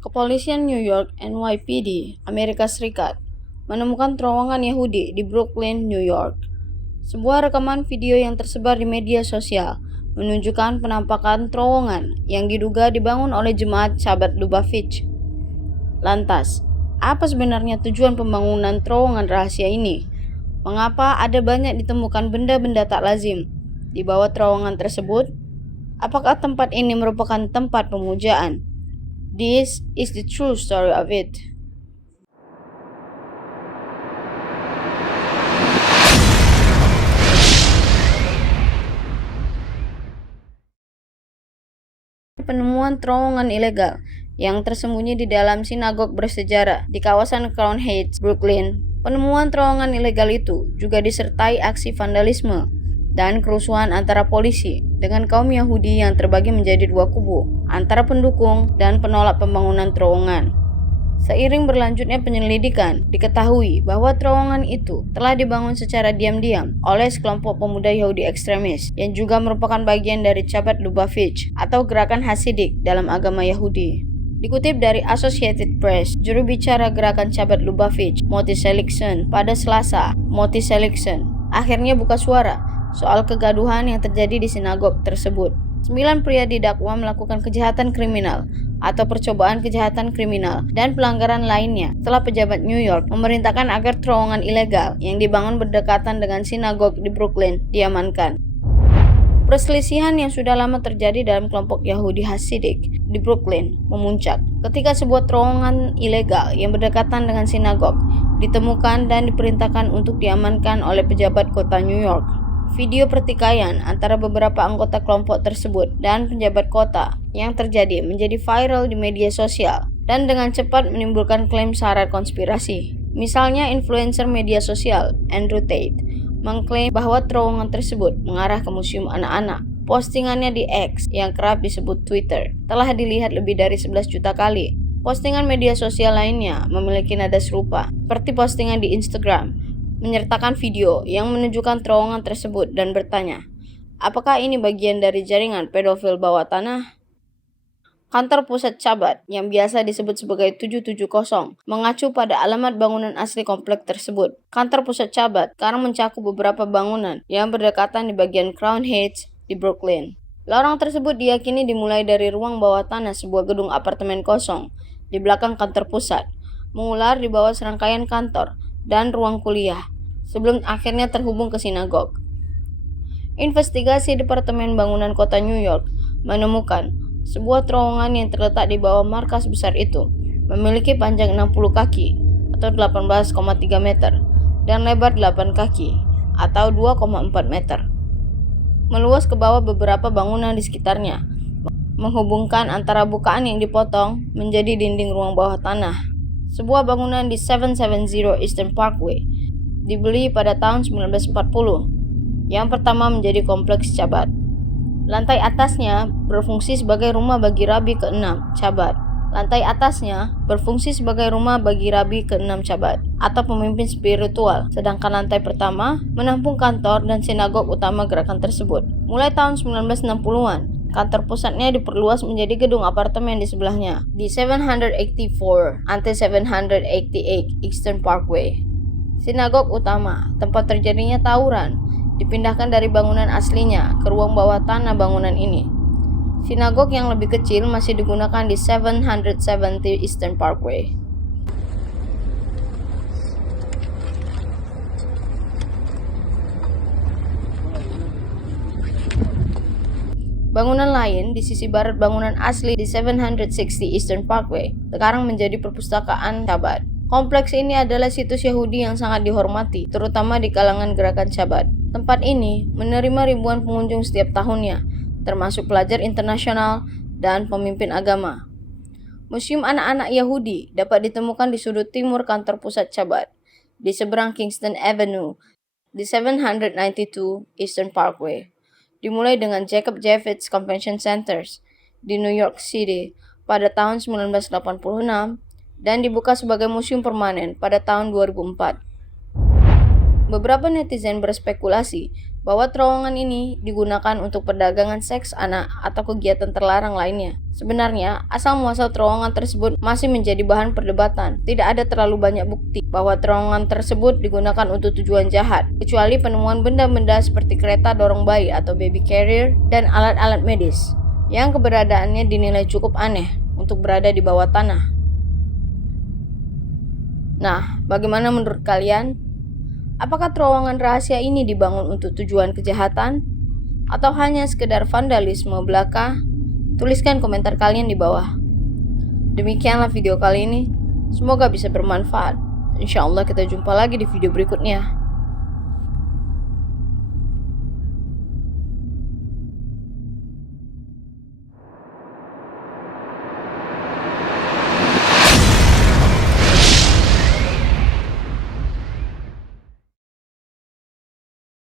Kepolisian New York (NYPD) Amerika Serikat menemukan terowongan Yahudi di Brooklyn, New York. Sebuah rekaman video yang tersebar di media sosial menunjukkan penampakan terowongan yang diduga dibangun oleh jemaat Chabad Lubavitch. Lantas, apa sebenarnya tujuan pembangunan terowongan rahasia ini? Mengapa ada banyak ditemukan benda-benda tak lazim di bawah terowongan tersebut? Apakah tempat ini merupakan tempat pemujaan? This is the true story of it. Penemuan terowongan ilegal yang tersembunyi di dalam sinagog bersejarah di kawasan Crown Heights, Brooklyn. Penemuan terowongan ilegal itu juga disertai aksi vandalisme dan kerusuhan antara polisi dengan kaum Yahudi yang terbagi menjadi dua kubu, antara pendukung dan penolak pembangunan terowongan. Seiring berlanjutnya penyelidikan, diketahui bahwa terowongan itu telah dibangun secara diam-diam oleh sekelompok pemuda Yahudi ekstremis yang juga merupakan bagian dari Chabad Lubavitch atau gerakan Hasidik dalam agama Yahudi. Dikutip dari Associated Press, juru bicara gerakan Chabad Lubavitch, Moti Seligson, pada Selasa, Moti Seligson akhirnya buka suara soal kegaduhan yang terjadi di sinagog tersebut. 9 pria didakwa melakukan kejahatan kriminal atau percobaan kejahatan kriminal dan pelanggaran lainnya setelah pejabat New York memerintahkan agar terowongan ilegal yang dibangun berdekatan dengan sinagog di Brooklyn diamankan. Perselisihan yang sudah lama terjadi dalam kelompok Yahudi Hasidik di Brooklyn memuncak ketika sebuah terowongan ilegal yang berdekatan dengan sinagog ditemukan dan diperintahkan untuk diamankan oleh pejabat kota New York. Video pertikaian antara beberapa anggota kelompok tersebut dan pejabat kota yang terjadi menjadi viral di media sosial dan dengan cepat menimbulkan klaim sara konspirasi. Misalnya influencer media sosial Andrew Tate mengklaim bahwa terowongan tersebut mengarah ke museum anak-anak. Postingannya di X yang kerap disebut Twitter telah dilihat lebih dari 11 juta kali. Postingan media sosial lainnya memiliki nada serupa, seperti postingan di Instagram menyertakan video yang menunjukkan terowongan tersebut dan bertanya, apakah ini bagian dari jaringan pedofil bawah tanah? Kantor pusat Chabad yang biasa disebut sebagai 770 mengacu pada alamat bangunan asli komplek tersebut. Kantor pusat Chabad sekarang mencakup beberapa bangunan yang berdekatan di bagian Crown Heights di Brooklyn. Lorong tersebut diyakini dimulai dari ruang bawah tanah sebuah gedung apartemen kosong di belakang kantor pusat, mengular di bawah serangkaian kantor dan ruang kuliah, sebelum akhirnya terhubung ke sinagog. Investigasi Departemen Bangunan Kota New York menemukan sebuah terowongan yang terletak di bawah markas besar itu, memiliki panjang 60 kaki atau 18,3 meter dan lebar 8 kaki atau 2,4 meter. Meluas ke bawah beberapa bangunan di sekitarnya, menghubungkan antara bukaan yang dipotong menjadi dinding ruang bawah tanah. Sebuah bangunan di 770 Eastern Parkway dibeli pada tahun 1940. Yang pertama menjadi kompleks Chabad. Lantai atasnya berfungsi sebagai rumah bagi Rabi ke-6 Chabad. Lantai atasnya berfungsi sebagai rumah bagi Rabi ke-6 Chabad atau pemimpin spiritual, sedangkan lantai pertama menampung kantor dan sinagog utama gerakan tersebut. Mulai tahun 1960-an, kantor pusatnya diperluas menjadi gedung apartemen di sebelahnya, di 784 until 788 Eastern Parkway. Sinagog utama, tempat terjadinya tawuran, dipindahkan dari bangunan aslinya ke ruang bawah tanah bangunan ini. Sinagog yang lebih kecil masih digunakan di 770 Eastern Parkway. Bangunan lain di sisi barat bangunan asli di 760 Eastern Parkway sekarang menjadi perpustakaan Chabad. Kompleks ini adalah situs Yahudi yang sangat dihormati, terutama di kalangan gerakan Chabad. Tempat ini menerima ribuan pengunjung setiap tahunnya, termasuk pelajar internasional dan pemimpin agama. Museum anak-anak Yahudi dapat ditemukan di sudut timur kantor pusat Chabad, di seberang Kingston Avenue, di 792 Eastern Parkway. Dimulai dengan Jacob Javits Convention Centers di New York City pada tahun 1986 dan dibuka sebagai museum permanen pada tahun 2004. Beberapa netizen berspekulasi bahwa terowongan ini digunakan untuk perdagangan seks anak atau kegiatan terlarang lainnya. Sebenarnya, asal-muasal terowongan tersebut masih menjadi bahan perdebatan. Tidak ada terlalu banyak bukti bahwa terowongan tersebut digunakan untuk tujuan jahat, kecuali penemuan benda-benda seperti kereta dorong bayi atau baby carrier dan alat-alat medis, yang keberadaannya dinilai cukup aneh untuk berada di bawah tanah. Nah, bagaimana menurut kalian? Apakah terowongan rahasia ini dibangun untuk tujuan kejahatan atau hanya sekedar vandalisme belaka? Tuliskan komentar kalian di bawah. Demikianlah video kali ini. Semoga bisa bermanfaat. Insya Allah kita jumpa lagi di video berikutnya.